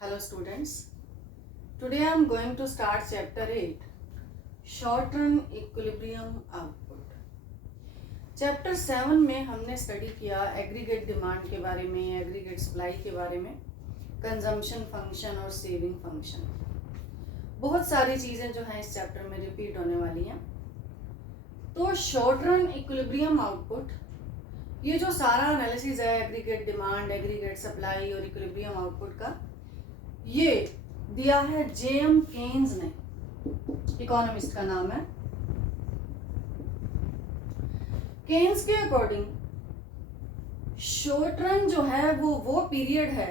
Hello students. Today I am going to start chapter 8 Short Run Equilibrium Output. Chapter 7 में हमने study किया aggregate demand के बारे में, एग्रीगेट सप्लाई के बारे में, कंजम्पशन फंक्शन और सेविंग फंक्शन। बहुत सारी चीज़ें जो हैं इस चैप्टर में रिपीट होने वाली हैं। तो शॉर्ट रन इक्विलिब्रियम आउटपुट, ये जो सारा एनालिसिस है एग्रीगेट डिमांड, एग्रीगेट सप्लाई और इक्विलिब्रियम आउटपुट का, ये दिया है जेएम केन्स ने, इकोनॉमिस्ट का नाम है। केन्स के अकॉर्डिंग शॉर्ट रन जो है वो पीरियड है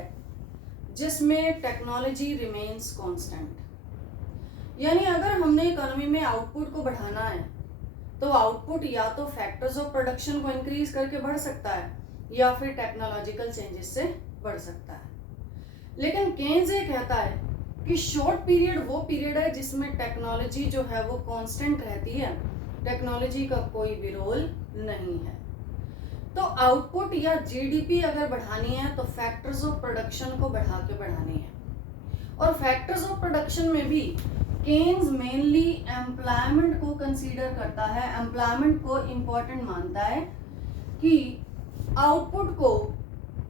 जिसमें टेक्नोलॉजी रिमेन्स कांस्टेंट। यानी अगर हमने इकोनॉमी में आउटपुट को बढ़ाना है तो आउटपुट या तो फैक्टर्स ऑफ प्रोडक्शन को इंक्रीज करके बढ़ सकता है या फिर टेक्नोलॉजिकल चेंजेस से बढ़ सकता है। लेकिन केन्स ये कहता है कि शॉर्ट पीरियड वो पीरियड है जिसमें टेक्नोलॉजी जो है वो कांस्टेंट रहती है, टेक्नोलॉजी का कोई भी रोल नहीं है। तो आउटपुट या जीडीपी अगर बढ़ानी है तो फैक्टर्स ऑफ प्रोडक्शन को बढ़ा के बढ़ानी है। और फैक्टर्स ऑफ प्रोडक्शन में भी केन्स मेनली एम्प्लॉयमेंट को कंसीडर करता है, एम्प्लॉयमेंट को इम्पोर्टेंट मानता है कि आउटपुट को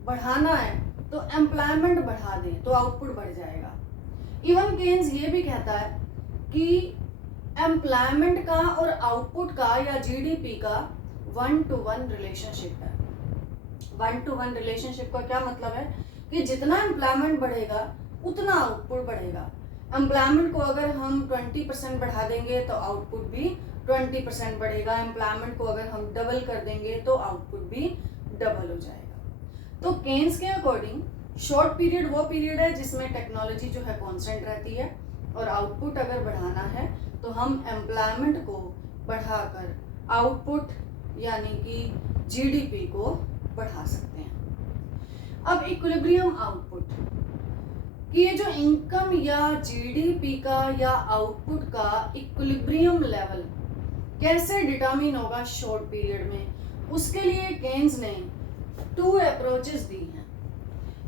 बढ़ाना है तो एम्प्लॉयमेंट बढ़ा दें तो आउटपुट बढ़ जाएगा। इवन केन्स ये भी कहता है कि एम्प्लॉयमेंट का और आउटपुट का या जीडीपी का 1-to-1 रिलेशनशिप है। 1-to-1 रिलेशनशिप का क्या मतलब है कि जितना एम्प्लॉयमेंट बढ़ेगा उतना आउटपुट बढ़ेगा। एम्प्लॉयमेंट को अगर हम 20% बढ़ा देंगे तो आउटपुट भी 20% बढ़ेगा। एम्प्लॉयमेंट को अगर हम डबल कर देंगे तो आउटपुट भी डबल हो जाएगा। तो केन्स के अकॉर्डिंग शॉर्ट पीरियड वो पीरियड है जिसमें टेक्नोलॉजी जो है कांस्टेंट रहती है, और आउटपुट अगर बढ़ाना है तो हम एम्प्लॉयमेंट को बढ़ाकर आउटपुट यानी कि जीडीपी को बढ़ा सकते हैं। अब इक्विलिब्रियम आउटपुट कि ये जो इनकम या जीडीपी का या आउटपुट का इक्विलिब्रियम लेवल कैसे डिटरमिन होगा शॉर्ट पीरियड में, उसके लिए केन्स ने 2 अप्रोचेस दी हैं।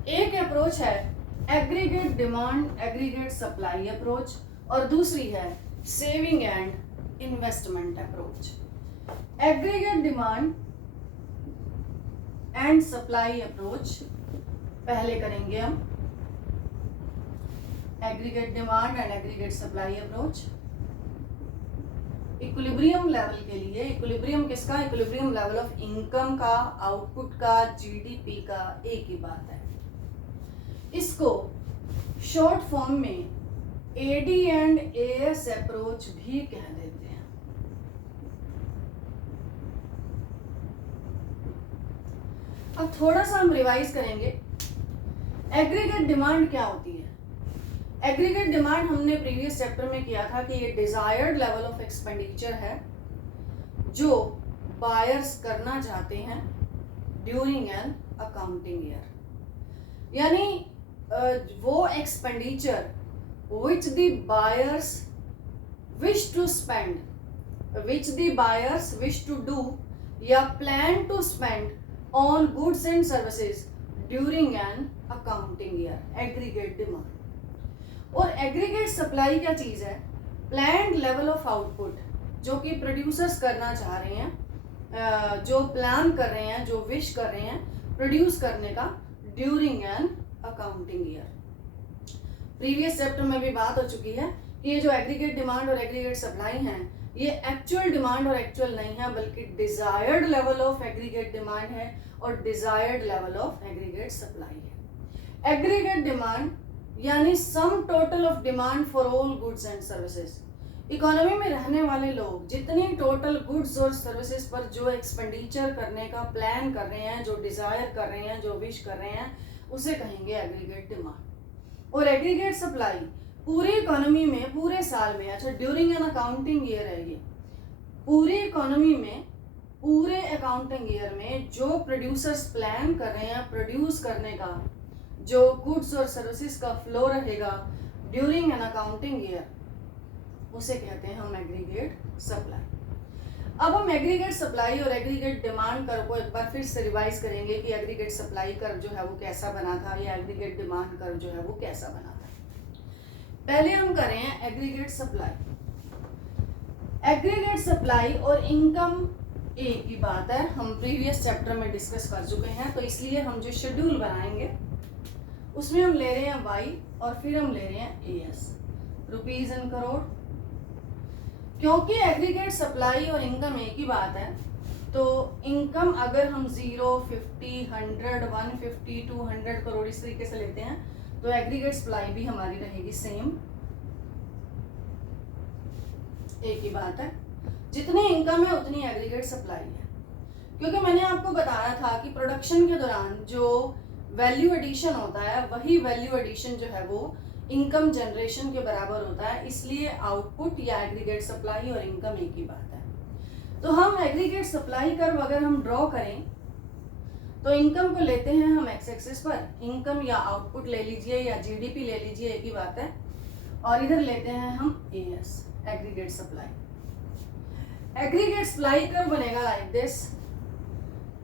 एक अप्रोच है aggregate demand aggregate supply approach और दूसरी है saving and investment approach. Aggregate demand and supply approach पहले करेंगे हम। Aggregate demand and aggregate supply approach equilibrium level के लिए। इक्विलिब्रियम किसका? इक्विलिब्रियम लेवल ऑफ इनकम का, आउटपुट का, जीडीपी का, एक ही बात है। इसको शॉर्ट फॉर्म में एडी एंड एएस अप्रोच भी कह देते हैं। अब थोड़ा सा हम रिवाइज करेंगे। एग्रीगेट डिमांड क्या होती है? एग्रीगेट डिमांड हमने प्रीवियस चैप्टर में किया था कि ये डिजायर्ड लेवल ऑफ एक्सपेंडिचर है जो बायर्स करना चाहते हैं ड्यूरिंग एन अकाउंटिंग ईयर। यानी वो expenditure which the buyers wish to spend, which the buyers wish to do या plan to spend on goods and services during an accounting year, aggregate demand. और aggregate supply क्या चीज़ है? Planned level of output जो कि producers करना चाह रहे हैं, जो प्लान कर रहे हैं, जो विश कर रहे हैं प्रोड्यूस करने का during an accounting year. Previous chapter में भी बात हो चुकी है कि ये जो एग्रीगेट डिमांड और एग्रीगेट सप्लाई हैं ये एक्चुअल डिमांड और एक्चुअल नहीं है, बल्कि desired level of aggregate demand है और desired level of aggregate supply है। एग्रीगेट डिमांड यानी सम total of demand for all goods and services. Economy में रहने वाले लोग जितनी टोटल गुड्स और सर्विसेज पर जो एक्सपेंडिचर करने का प्लान कर रहे हैं, जो डिजायर कर रहे हैं, जो विश कर रहे हैं, उसे कहेंगे एग्रीगेट डिमांड। और एग्रीगेट सप्लाई पूरी इकोनॉमी में पूरे साल में, अच्छा ड्यूरिंग एन अकाउंटिंग ईयर है ये, पूरी इकोनॉमी में पूरे अकाउंटिंग ईयर में जो प्रोड्यूसर्स प्लान कर रहे हैं प्रोड्यूस करने का, जो गुड्स और सर्विसेज का फ्लो रहेगा ड्यूरिंग एन अकाउंटिंग ईयर, उसे कहते हैं हम एग्रीगेट सप्लाई। अब हम एग्रीगेट सप्लाई और एग्रीगेट डिमांड कर्व को एक बार फिर से रिवाइज करेंगे कि एग्रीगेट सप्लाई कर्व जो है वो कैसा बना था या एग्रीगेट डिमांड कर्व जो है वो कैसा बना था। पहले हम कर रहे हैं एग्रीगेट सप्लाई। एग्रीगेट सप्लाई और इनकम एक ही बात है, हम प्रीवियस चैप्टर में डिस्कस कर चुके हैं, तो इसलिए हम जो शेड्यूल बनाएंगे उसमें हम ले रहे हैं वाई और फिर हम ले रहे हैं एएस, रुपीज इन करोड़। क्योंकि एग्रीगेट सप्लाई और इनकम एक ही बात है, तो इनकम अगर हम 0, 50, 100, 150, 200 करोड़ इस तरीके से लेते हैं तो एग्रीगेट सप्लाई भी हमारी रहेगी सेम, एक ही बात है। जितनी इनकम है उतनी एग्रीगेट सप्लाई है। क्योंकि मैंने आपको बताया था कि प्रोडक्शन के दौरान जो वैल्यू एडिशन होता है वही वैल्यू एडिशन जो है वो इनकम जनरेशन के बराबर होता है, इसलिए आउटपुट या एग्रीगेट सप्लाई और इनकम एक ही बात है। तो हम एग्रीगेट सप्लाई कर्व अगर हम ड्रॉ करें तो इनकम को लेते हैं हम एक्स एक्सिस पर, इनकम या आउटपुट ले लीजिए या जीडीपी ले लीजिए, एक ही बात है, और इधर लेते हैं हम AS, aggregate supply. Aggregate supply curve बनेगा like this,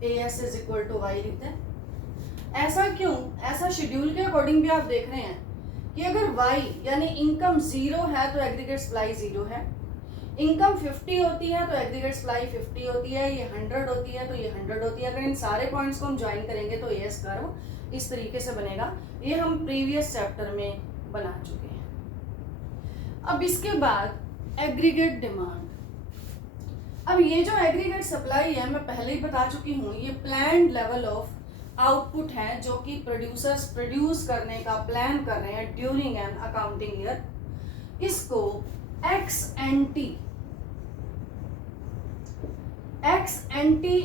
AS is equal to Y लिखते हैं। ऐसा क्यों? ऐसा शेड्यूल के अकॉर्डिंग भी आप देख रहे हैं कि अगर y यानी इनकम 0 है तो एग्रीगेट सप्लाई 0 है, इनकम 50 होती है तो एग्रीगेट सप्लाई 50 होती है, ये 100 होती है तो ये 100 होती है। अगर इन सारे पॉइंट्स को हम ज्वाइन करेंगे तो एएस कर्व इस तरीके से बनेगा। ये हम प्रीवियस चैप्टर में बना चुके हैं। अब इसके बाद एग्रीगेट डिमांड। अब ये जो एग्रीगेट सप्लाई है मैं पहले ही बता चुकी हूँ, ये प्लान्ड लेवल ऑफ आउटपुट है जो कि प्रोड्यूसर्स प्रोड्यूस करने का प्लान कर रहे हैं ड्यूरिंग एन अकाउंटिंग ईयर। इसको एक्स एंटी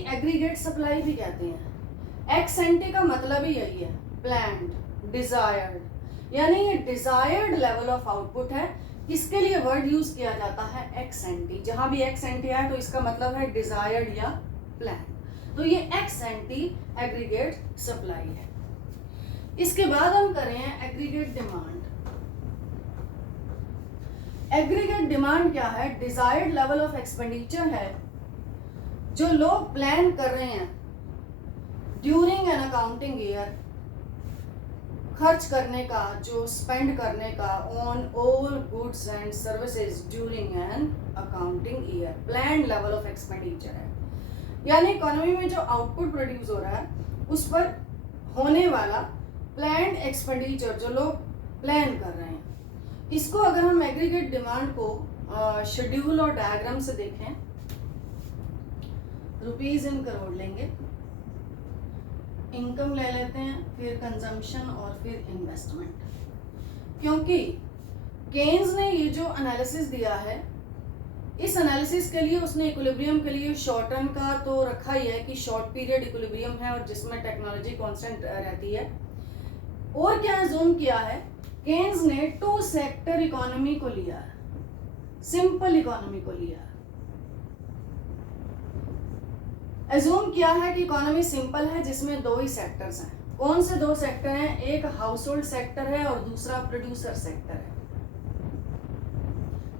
एग्रीगेट सप्लाई भी कहते हैं। एक्स एंटी का मतलब ही यही है, प्लान्ड, डिजायर्ड, यानी ये डिजायर्ड लेवल ऑफ आउटपुट है। इसके लिए वर्ड यूज किया जाता है एक्स एंटी। जहां भी एक्स एंटी है तो इसका मतलब है डिजायर्ड या प्लान। तो ये एक्स एंटी एग्रीगेट सप्लाई है। इसके बाद हम करें एग्रीगेट डिमांड। एग्रीगेट डिमांड क्या है? डिजायर्ड लेवल ऑफ एक्सपेंडिचर है जो लोग प्लान कर रहे हैं ड्यूरिंग एन अकाउंटिंग ईयर, खर्च करने का, जो स्पेंड करने का on all goods and services during an accounting year. Plan level of expenditure है, यानी इकोनॉमी में जो आउटपुट प्रोड्यूस हो रहा है उस पर होने वाला प्लान्ड एक्सपेंडिचर जो लोग प्लान कर रहे हैं। इसको अगर हम एग्रीगेट डिमांड को शेड्यूल और डायग्राम से देखें, रुपीज इन करोड़ लेंगे, इनकम ले लेते हैं, फिर कंजम्पशन और फिर इन्वेस्टमेंट। क्योंकि केन्स ने ये जो एनालिसिस दिया है, इस एनालिसिस के लिए उसने इक्विलिब्रियम के लिए शॉर्ट टर्म का तो रखा ही है कि शॉर्ट पीरियड इक्विलिब्रियम है और जिसमें टेक्नोलॉजी कांस्टेंट रहती है। और क्या जूम किया है, केन्स ने 2 सेक्टर इकोनॉमी को लिया, सिंपल इकोनॉमी को लिया। एज्यूम किया है कि इकोनॉमी सिंपल है जिसमें 2 ही सेक्टर्स हैं। कौन से 2 सेक्टर हैं? एक हाउस होल्ड सेक्टर है और दूसरा प्रोड्यूसर सेक्टर है।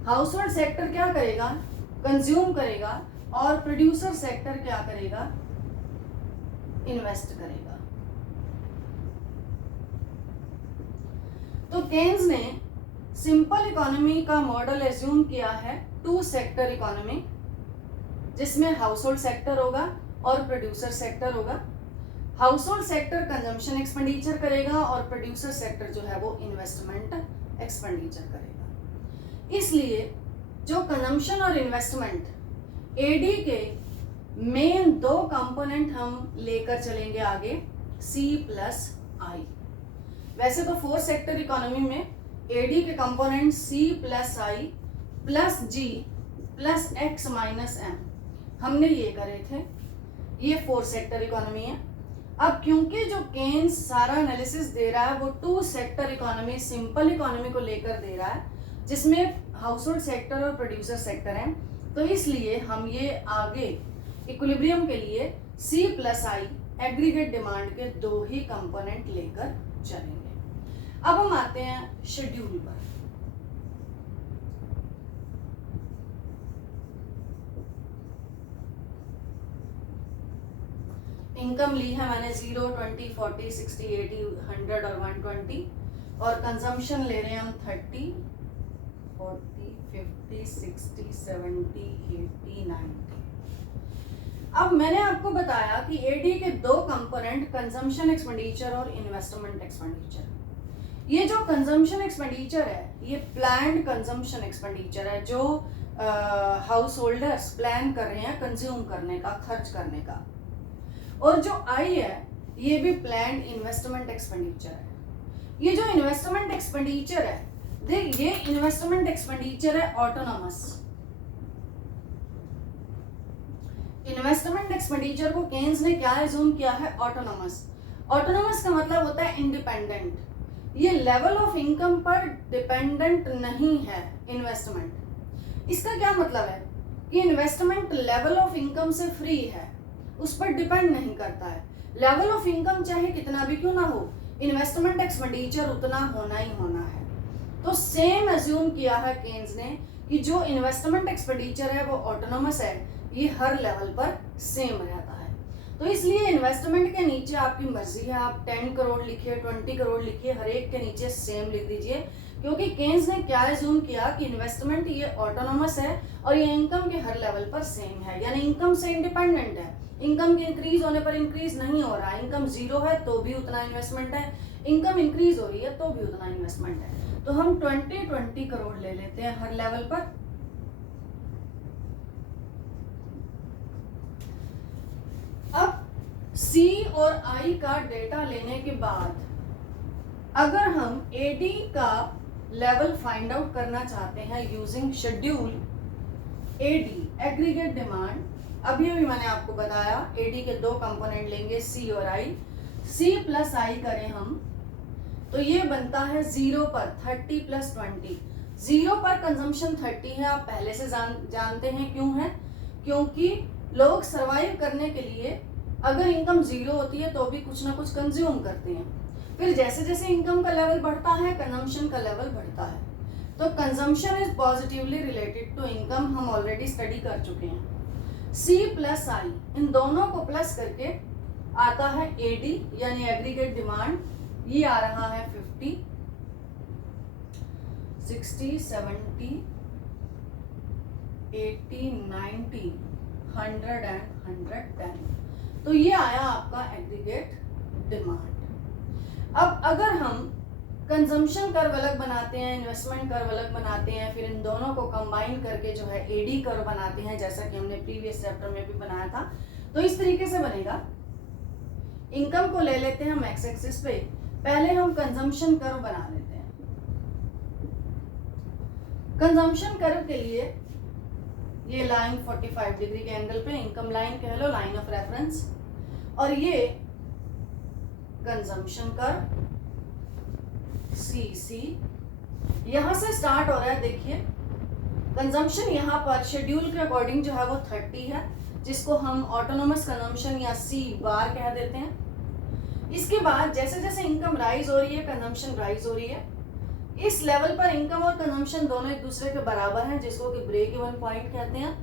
हाउस होल्ड सेक्टर क्या करेगा? कंज्यूम करेगा, और प्रोड्यूसर सेक्टर क्या करेगा? इन्वेस्ट करेगा। तो केन्स ने सिंपल इकोनॉमी का मॉडल एज्यूम किया है 2 सेक्टर इकोनॉमी, जिसमें हाउस होल्ड सेक्टर होगा और प्रोड्यूसर सेक्टर होगा। House hold sector consumption expenditure करेगा और प्रोड्यूसर सेक्टर जो है वो इन्वेस्टमेंट एक्सपेंडिचर करेगा। इसलिए जो कंजम्पशन और इन्वेस्टमेंट एडी के मेन 2 कंपोनेंट हम लेकर चलेंगे आगे, C प्लस आई। वैसे तो 4 सेक्टर इकोनॉमी में एडी के component C plus I plus G plus X minus M हमने ये करे थे। ये 4 सेक्टर इकोनॉमी है। अब क्योंकि जो केन्स सारा एनालिसिस दे रहा है वो 2 सेक्टर इकोनॉमी, सिंपल इकोनॉमी को लेकर दे रहा है जिसमें हाउस होल्ड सेक्टर और प्रोड्यूसर सेक्टर हैं, तो इसलिए हम ये आगे इक्विलिब्रियम के लिए C प्लस आई एग्रीगेट डिमांड के 2 ही कंपोनेंट लेकर चलेंगे। अब हम आते हैं शेड्यूल पर। इनकम ली है मैंने 0, 20, 40, 60, 80, 100 और 120, और कंजम्पशन ले रहे हैं हम 30, 40, 50, 60, 70, 80, 90। अब मैंने आपको बताया कि एडी के दो कंपोनेंट कंजम्पशन एक्सपेंडिचर और इन्वेस्टमेंट एक्सपेंडिचर। ये जो कंजम्पशन एक्सपेंडिचर है ये प्लान्ड कंजम्पशन एक्सपेंडिचर है, जो हाउस होल्डर्स प्लान कर रहे हैं कंज्यूम करने का, खर्च करने का। और जो आई है ये भी प्लान्ड इन्वेस्टमेंट एक्सपेंडिचर है। ये जो इन्वेस्टमेंट एक्सपेंडिचर है, देख ये इन्वेस्टमेंट एक्सपेंडिचर है ऑटोनॉमस। इन्वेस्टमेंट एक्सपेंडिचर को केन्स ने क्या एज्यूम किया है? ऑटोनॉमस। ऑटोनॉमस का मतलब होता है इंडिपेंडेंट। ये लेवल ऑफ इनकम पर डिपेंडेंट नहीं है इन्वेस्टमेंट। इसका क्या मतलब है कि इन्वेस्टमेंट लेवल ऑफ इनकम से फ्री है, उस पर डिपेंड नहीं करता है। लेवल ऑफ इनकम चाहे कितना भी क्यों ना हो, इन्वेस्टमेंट एक्सपेंडिचर उतना होना ही होना है। तो सेम एज्यूम किया है केन्स ने कि जो इन्वेस्टमेंट एक्सपेंडिचर है वो ऑटोनॉमस है, ये हर लेवल पर सेम रहता है। तो इसलिए इन्वेस्टमेंट के नीचे आपकी मर्जी है, आप 10 करोड़ लिखिए, 20 करोड़ लिखिए, हर एक के नीचे सेम लिख दीजिए, क्योंकि केन्स ने क्या एज्यूम किया कि इन्वेस्टमेंट ये ऑटोनॉमस है और ये इनकम के हर लेवल पर सेम है, यानी इनकम से इंडिपेंडेंट है। इनकम के इंक्रीज होने पर इंक्रीज नहीं हो रहा है, इनकम 0 है तो भी उतना इन्वेस्टमेंट है, इनकम इंक्रीज हो रही है तो भी उतना इन्वेस्टमेंट है। तो हम 20 करोड़ ले लेते हैं हर लेवल पर। अब सी और आई का डेटा लेने के बाद अगर हम एडी का लेवल फाइंड आउट करना चाहते हैं using schedule AD aggregate demand, अभी मैंने आपको बताया एडी के दो कंपोनेंट लेंगे सी और आई। सी प्लस आई करें हम तो ये बनता है 0 पर 30 प्लस 20। 0 पर कंजम्पशन 30 है, आप पहले से जानते हैं क्यों है, क्योंकि लोग सरवाइव करने के लिए अगर इनकम 0 होती है तो भी कुछ ना कुछ कंज्यूम करते हैं। फिर जैसे जैसे इनकम का लेवल बढ़ता है कंजम्पशन का लेवल बढ़ता है। तो consumption is positively related to income, हम ऑलरेडी स्टडी कर चुके हैं। सी प्लस आई, इन दोनों को प्लस करके आता है एडी यानी एग्रीगेट डिमांड। ये आ रहा है 50, 60, 70, 80, 90, 100 एंड 110। तो ये आया आपका एग्रीगेट डिमांड। अब अगर हम कंजम्पशन कर्व अलग बनाते हैं, इन्वेस्टमेंट कर्व अलग बनाते हैं, फिर इन दोनों को कंबाइन करके जो है एडी कर्व बनाते हैं, जैसा कि हमने प्रीवियस चैप्टर में भी बनाया था, तो इस तरीके से बनेगा। इनकम को ले लेते हैं हम एक्स एक्सिस पे, पहले हम कंजम्पशन कर्व बना लेते हैं। कंजम्पशन कर्व के लिए ये लाइन 45 डिग्री के एंगल पे, इनकम लाइन कह लो, लाइन ऑफ रेफरेंस, और ये कंजम्पशन कर्व सी यहां से स्टार्ट हो रहा है। देखिए कंजम्पशन यहाँ पर शेड्यूल के अकॉर्डिंग जो है वो 30 है, जिसको हम ऑटोनोमस कंजम्पशन या सी बार कह देते हैं। इसके बाद जैसे जैसे इनकम राइज हो रही है कंजम्पशन राइज हो रही है। इस लेवल पर इनकम और कंजम्पशन दोनों एक दूसरे के बराबर हैं, जिसको कि ब्रेक इवन पॉइंट कहते हैं।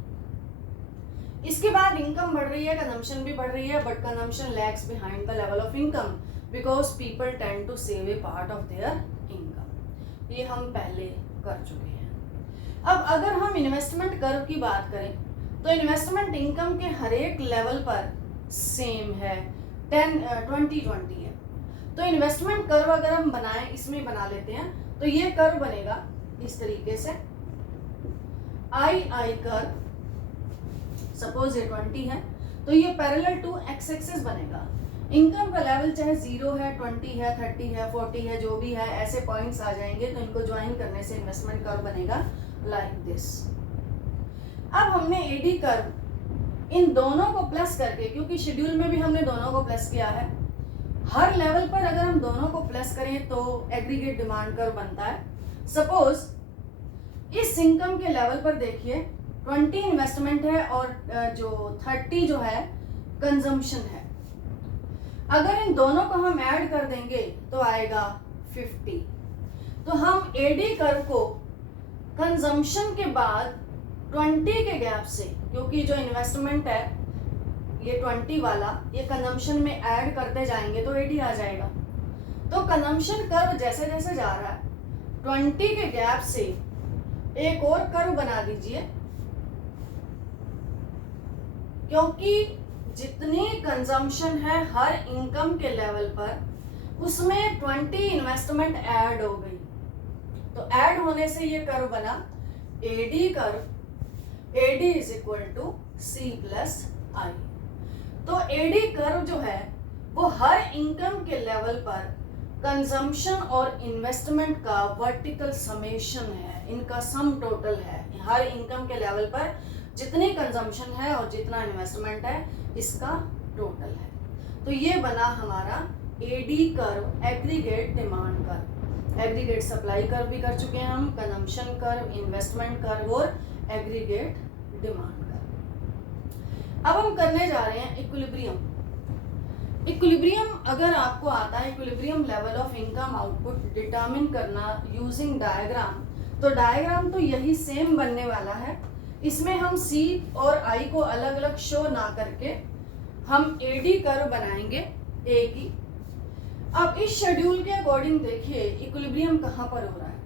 इसके बाद इनकम बढ़ रही है, कंजम्पशन भी बढ़ रही है, but consumption lags behind the level of income because people tend to save a part of their income. ये हम पहले कर चुके हैं। अब अगर हम इन्वेस्टमेंट कर्व की बात करें तो इन्वेस्टमेंट इनकम के हर एक लेवल पर सेम है, 20 है। तो इन्वेस्टमेंट कर्व अगर हम बनाएं, इसमें बना लेते हैं, तो ये कर्व बनेगा इस तरीके से। आई कर्व सपोज ये 20 है, तो ये पैरेलल टू एक्स एक्सिस बनेगा। इनकम का लेवल चाहे 0 है, 20 है, 30 है, 40 है, जो भी है, ऐसे पॉइंट्स आ जाएंगे, तो इनको ज्वाइन करने से इन्वेस्टमेंट कर्व बनेगा लाइक दिस। अब हमने एडी कर्व इन दोनों को प्लस करके, क्योंकि शेड्यूल में भी हमने दोनों को प्लस किया है, हर लेवल पर अगर हम दोनों को प्लस करें तो एग्रीगेट डिमांड कर्व बनता है। सपोज इस इनकम के लेवल पर देखिए 20 इन्वेस्टमेंट है और जो 30 जो है कंजम्पशन है। अगर इन दोनों को हम ऐड कर देंगे तो आएगा 50। तो हम एडी कर्व को कंजम्पशन के बाद 20 के गैप से, क्योंकि जो इन्वेस्टमेंट है ये 20 वाला ये कंजम्पशन में ऐड करते जाएंगे तो एडी आ जाएगा। तो कंजम्पशन कर्व जैसे जैसे जा रहा है 20 के गैप से एक और कर्व बना दीजिए, क्योंकि जितनी कंजम्पशन है हर इनकम के लेवल पर उसमें 20 इन्वेस्टमेंट ऐड हो गई। तो ऐड होने से ये कर्व बना AD curve, AD is equal to C plus I. तो एडी कर्व जो है वो हर इनकम के लेवल पर कंजम्पशन और इन्वेस्टमेंट का वर्टिकल समेशन है, इनका सम टोटल है। हर इनकम के लेवल पर जितनी कंजम्पशन है और जितना इन्वेस्टमेंट है इसका टोटल है। तो ये बना हमारा AD curve, aggregate demand curve. Aggregate supply curve भी कर चुके हैं हम, कंजम्पशन कर्व, इन्वेस्टमेंट कर्व और एग्रीगेट डिमांड कर्व। अब हम करने जा रहे हैं इक्विलिब्रियम। इक्विलिब्रियम अगर आपको आता है, equilibrium level of income output determine करना यूजिंग डायग्राम, तो डायग्राम तो यही सेम बनने वाला है। इसमें हम सी और आई को अलग अलग शो ना करके हम एडी कर्व बनाएंगे ए की। अब इस शेड्यूल के अकॉर्डिंग देखिए इक्विलिब्रियम कहाँ पर हो रहा है।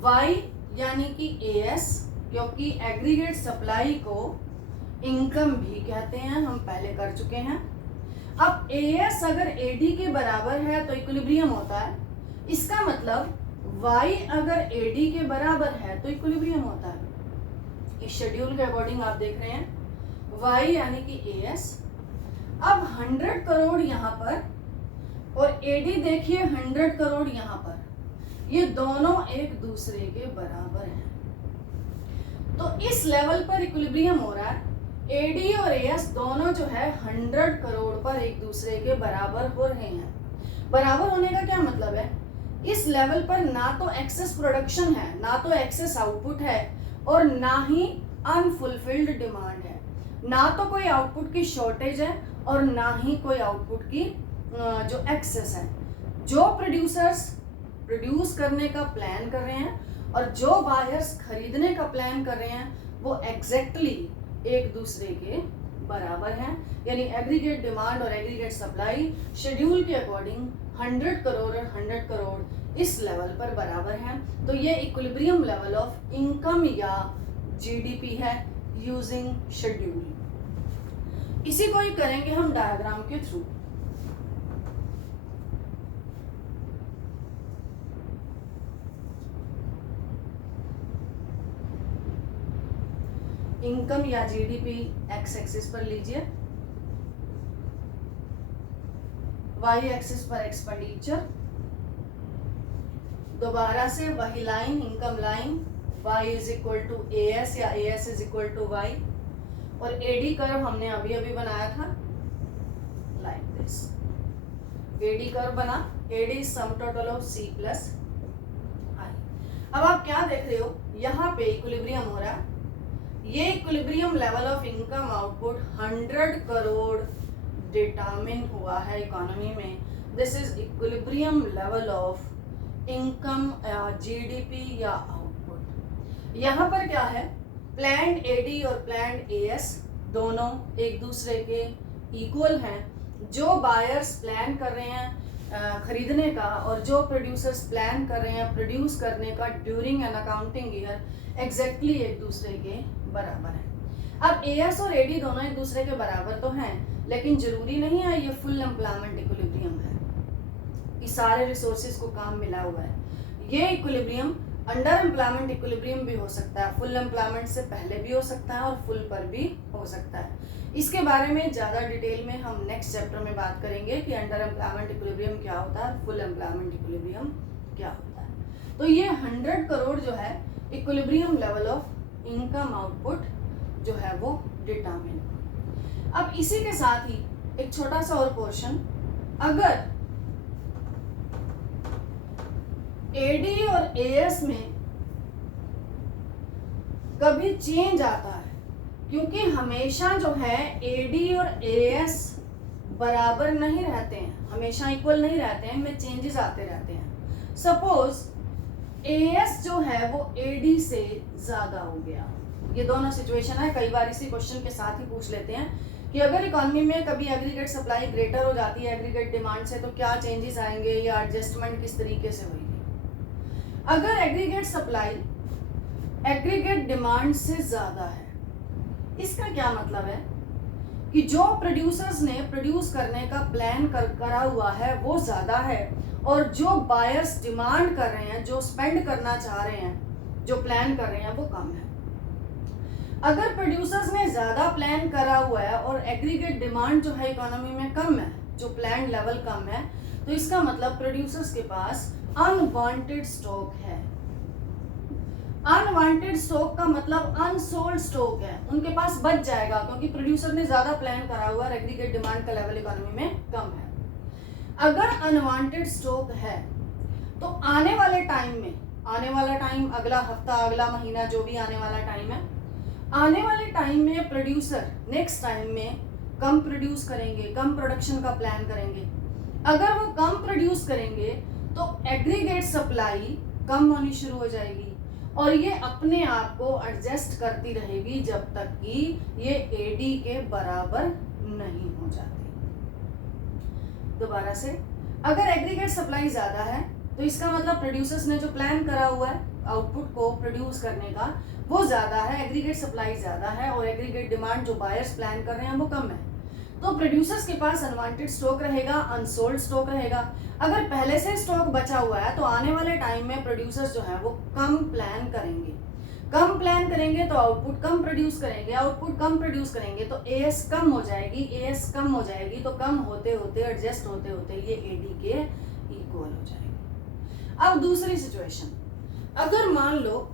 वाई यानी कि एएस, क्योंकि एग्रीगेट सप्लाई को इनकम भी कहते हैं, हम पहले कर चुके हैं। अब एएस अगर एडी के बराबर है तो इक्विलिब्रियम होता है। इसका मतलब वाई अगर एडी के बराबर है तो इक्विलिब्रियम होता है। इस शेड्यूल के अकॉर्डिंग आप देख रहे हैं वाई यानी कि एएस। अब 100 करोड़ यहाँ पर और एडी देखिए 100 करोड़ यहाँ पर, ये दोनों एक दूसरे के बराबर हैं। तो इस लेवल पर इक्विलिब्रियम हो रहा है। एडी और एएस दोनों जो है 100 करोड़ पर एक दूसरे के बराबर हो रहे हैं। बराबर होने का क्या मतलब है, इस लेवल पर ना तो एक्सेस प्रोडक्शन है, ना तो एक्सेस आउटपुट है और ना ही अनफुलफिल्ड डिमांड है। ना तो कोई आउटपुट की शॉर्टेज है और ना ही कोई आउटपुट की जो एक्सेस है। जो प्रोड्यूसर्स प्रोड्यूस करने का प्लान कर रहे हैं और जो बायर्स खरीदने का प्लान कर रहे हैं वो एग्जैक्टली एक दूसरे के बराबर हैं। यानी एग्रीगेट डिमांड और एग्रीगेट सप्लाई शेड्यूल के अकॉर्डिंग 100 करोड़ और 100 करोड़ इस लेवल पर बराबर हैं। तो ये इक्विलिब्रियम लेवल ऑफ इनकम या जीडीपी है यूजिंग शेड्यूल। इसी को ही करेंगे हम डायग्राम के थ्रू। इनकम या जीडीपी एक्स एक्सिस पर लीजिए, वाई एक्सिस पर एक्सपेंडिचर, दोबारा से वही line income line, y is equal to AS या AS is equal to Y, और एडी कर्व हमने अभी अभी बनाया था लाइक दिस। एडी कर्व बना, AD sum total of C plus I. अब आप क्या देख रहे हो, यहाँ पे इक्विलिब्रियम हो रहा है। ये equilibrium level of income output 100 crore determine हुआ है इकोनॉमी में। This is equilibrium level of income GDP या आउटपुट। यहाँ पर क्या है, प्लान्ड एडी और प्लान्ड एएस दोनों एक दूसरे के इक्वल हैं। जो बायर्स प्लान कर रहे हैं खरीदने का और जो प्रोड्यूसर्स प्लान कर रहे हैं प्रोड्यूस करने का during an accounting year exactly एक दूसरे के बराबर है। अब एएस और एडी दोनों एक दूसरे के बराबर तो हैं, लेकिन जरूरी नहीं है ये फुल एम्प्लॉयमेंट इक्विलिब्रियम है। इस सारे रिसोर्सेज को काम मिला हुआ है। ये इक्विलिब्रियम अंडर एम्प्लॉयमेंट इक्विलिब्रियम भी हो सकता है, फुल एम्प्लॉयमेंट से पहले भी हो सकता है और फुल पर भी हो सकता है। इसके बारे में ज़्यादा डिटेल में हम नेक्स्ट चैप्टर में बात करेंगे कि अंडर एम्प्लॉयमेंट इक्विलिब्रियम क्या होता है, फुल एम्प्लॉयमेंट इक्विलिब्रियम क्या होता है। तो ये 100 करोड़ जो है equilibrium level of income output जो है वो डिटरमिन। अब इसी के साथ ही एक छोटा सा और पोर्शन, अगर एडी और एएस में कभी चेंज आता है, क्योंकि हमेशा जो है एडी और एएस बराबर नहीं रहते हैं, हमेशा इक्वल नहीं रहते हैं, इनमें चेंजेस आते रहते हैं। सपोज एएस जो है वो एडी से ज्यादा हो गया, ये दोनों सिचुएशन है, कई बार इसी क्वेश्चन के साथ ही पूछ लेते हैं कि अगर इकोनॉमी में कभी एग्रीगेट सप्लाई ग्रेटर हो जाती है एग्रीगेट डिमांड से तो क्या चेंजेस आएंगे या एडजस्टमेंट किस तरीके से होगी। अगर एग्रीगेट सप्लाई एग्रीगेट डिमांड से ज़्यादा है, इसका क्या मतलब है कि जो प्रोड्यूसर्स ने प्रोड्यूस करने का प्लान करा हुआ है वो ज़्यादा है और जो बायर्स डिमांड कर रहे हैं, जो स्पेंड करना चाह रहे हैं, जो प्लान कर रहे हैं वो कम है। अगर प्रोड्यूसर्स ने ज़्यादा प्लान करा हुआ है और एग्रीगेट डिमांड जो है इकोनॉमी में कम है, जो प्लान लेवल कम है, तो इसका मतलब प्रोड्यूसर्स के पास अनवांटेड स्टॉक है। अनवांटेड स्टॉक का मतलब अनसोल्ड स्टॉक है, उनके पास बच जाएगा क्योंकि प्रोड्यूसर ने ज़्यादा प्लान करा हुआ है, एग्रीगेट डिमांड का लेवल इकोनॉमी में कम है। अगर अनवांटेड स्टॉक है तो आने वाले टाइम में, आने वाला टाइम अगला हफ्ता, अगला महीना, जो भी आने वाला टाइम है, आने वाले टाइम में प्रोड्यूसर नेक्स्ट टाइम में कम प्रोड्यूस करेंगे, कम प्रोडक्शन का प्लान करेंगे। अगर वो कम प्रोड्यूस करेंगे तो एग्रीगेट सप्लाई कम होनी शुरू हो जाएगी और ये अपने आप को एडजस्ट करती रहेगी जब तक कि ये एडी के बराबर नहीं हो जाती। दोबारा से, अगर एग्रीगेट सप्लाई ज़्यादा है तो इसका मतलब प्रोड्यूसर्स ने जो प्लान करा हुआ है आउटपुट को प्रोड्यूस करने का वो ज़्यादा है, एग्रीगेट सप्लाई ज़्यादा है और एग्रीगेट डिमांड जो बायर्स प्लान कर रहे हैं वो कम है। तो प्रोड्यूसर्स के पास अनवांटेड स्टॉक रहेगा, अनसोल्ड स्टॉक रहेगा। अगर पहले से स्टॉक बचा हुआ है तो आने वाले टाइम में प्रोड्यूसर्स जो है वो कम प्लान करेंगे। कम प्लान करेंगे तो आउटपुट कम प्रोड्यूस करेंगे, आउटपुट कम प्रोड्यूस करेंगे तो एएस कम हो जाएगी, एएस कम हो जाएगी तो कम होते होते, एडजस्ट होते होते ये एडी के इक्वल हो जाएगी। अब दूसरी सिचुएशन, अगर मान लो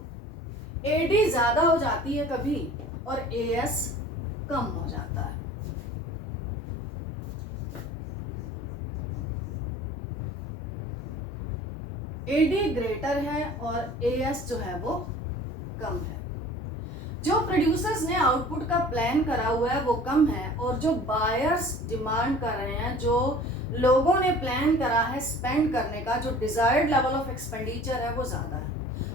एडी ज़्यादा हो जाती है कभी और एएस कम हो जाता है। एडी ग्रेटर है और एएस जो है वो कम है। जो प्रोड्यूसर्स ने आउटपुट का प्लान करा हुआ है वो कम है और जो बायर्स डिमांड कर रहे हैं, जो लोगों ने प्लान करा है स्पेंड करने का, जो डिजायर्ड लेवल ऑफ एक्सपेंडिचर है वो ज़्यादा है।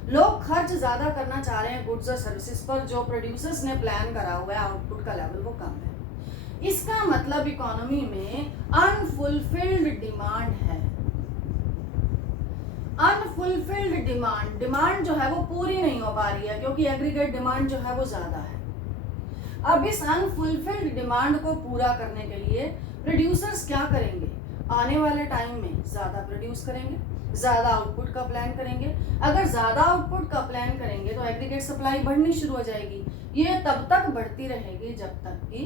लोग खर्च ज़्यादा करना चाह रहे हैं गुड्स और सर्विसेज पर, जो प्रोड्यूसर्स ने प्लान करा हुआ है आउटपुट का लेवल वो कम है। इसका मतलब इकोनॉमी में अनफुलफिल्ड डिमांड है। अनफुलफिल्ड डिमांड, डिमांड जो है वो पूरी नहीं हो पा रही है क्योंकि एग्रीगेट डिमांड जो है वो ज़्यादा है। अब इस अनफुलफिल्ड डिमांड को पूरा करने के लिए प्रोड्यूसर्स क्या करेंगे, आने वाले टाइम में ज़्यादा प्रोड्यूस करेंगे, ज़्यादा आउटपुट का प्लान करेंगे। अगर ज़्यादा आउटपुट का प्लान करेंगे तो एग्रीगेट सप्लाई बढ़नी शुरू हो जाएगी। ये तब तक बढ़ती रहेगी जब तक कि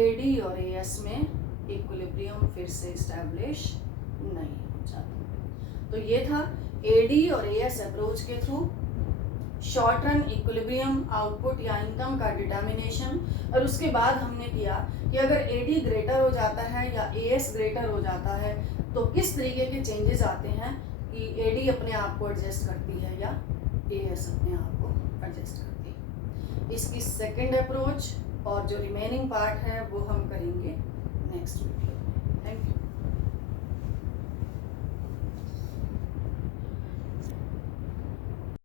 एडी और एएस में इक्विलिब्रियम फिर से इस्टेब्लिश नहीं हो जाता। तो ये था एडी और एएस अप्रोच के through short run equilibrium output या इनकम का डिटर्मिनेशन, और उसके बाद हमने किया कि अगर एडी ग्रेटर हो जाता है या एएस ग्रेटर हो जाता है तो किस तरीके के चेंजेस आते हैं कि एडी अपने आप को एडजस्ट करती है या एएस अपने आप को एडजस्ट करती है। इसकी सेकंड अप्रोच और जो रिमेनिंग पार्ट है वो हम करेंगे नेक्स्ट वीडियो।